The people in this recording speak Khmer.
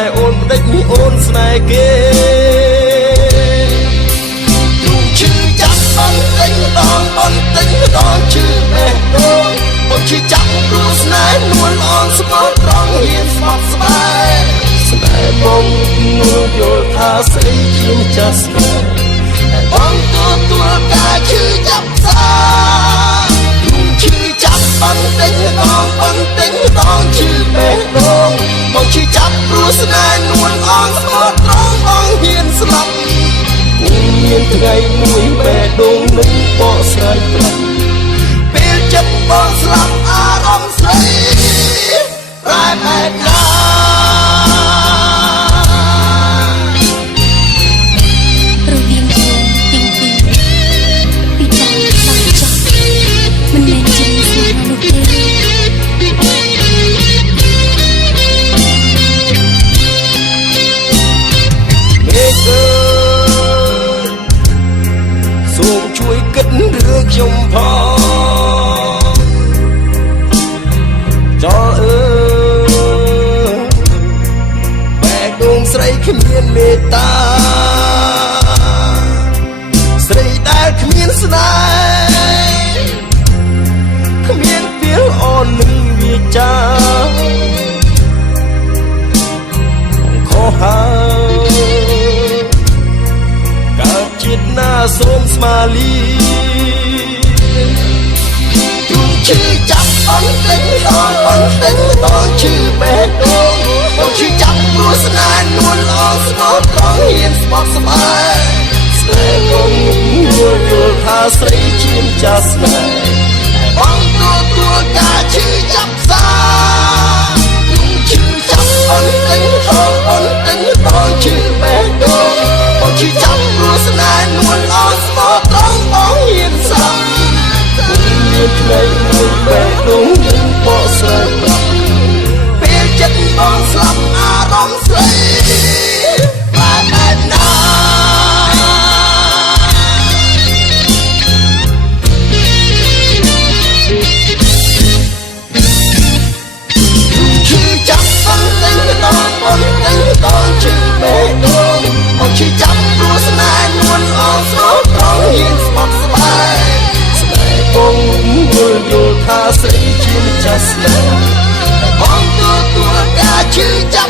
តែអូនដេចអូនស្នេហ៍គេឈឺចាប់បន្តិចម្ដងបន្តិចម្ដងឈឺបេះដូងបងឈឺចាប់ព្រោះស្នេហ៍នួនអងស្មោះត្រង់ហ៊ានស្បត់ស្បែកស្នេហ៍បងនួនយល់ថាស្អីជាម្ចាស់ស្នេហ៍បងទទួលការឈឺចាប់សាឈឺចាប់បន្តិចម្ដងបន្តិចម្ដងឈឺបេះដូងបងឈឺចាប់ព្រោះស្នេហ៍នួនអងស្មោះត្រង់បងហ៊ានស្លាប់មានថ្ងៃមួយបេះដូងនឹងបកស្រាយប្រាប់ពេលចិត្តបងស្លាប់អារម្មណ៍ស្រីប្រែបែបណារវាងយើងទាំងពីរពីដើមដល់ចប់មិនមែនជាស្នេហ៍នោះទេមេឃអើយសូមជួយគិតរឿងខ្ញុំផងចោលអើយបែកដូងស្រីគ្មានមេត្តាស្រីដែលគ្មានស្នេហ៍គ្មានពេលអូននឹងវាចាខុសហើយកើតជាតិណាសូមស្មាលីឈឺចាប់បន្តិចម្ដងបន្តិចម្ដងឈឺបេះដូងបងឈឺចាប់ព្រោះស្នេហ៍នួនអងស្មោះត្រង់ហ៊ានស្បត់ស្បែកស្នេហ៍បងយល់ថាស្រីជាម្ចាស់ស្នេហ៍បងទទួលការឈឺចាប់សាឈឺចាប់បន្តិចម្ដងបន្តិចម្ដងឈឺបេះដូងបងឈឺចាប់ព្រោះស្នេហ៍នួនអងស្មោះត្រង់បងហ៊ានស្លាប់មានថ្ងៃមួយបេះដូងនឹងបកស្រាយប្រាប់ពេលចិត្តបងស្លាប់អារម្មណ៍ស្រីបែបណាឈឺចាប់បន្តិចម្ដងបន្តិចម្ដងឈឺបេះដូងបងឈឺចាប់ព្រោះស្នេហ៍នួនអងស្មោះត្រង់ហ៊ានស្បត់ស្បែកបងយល់ថាស្រីជាម្ចាស់ស្នេហ៍បងទទួលការឈឺចាប់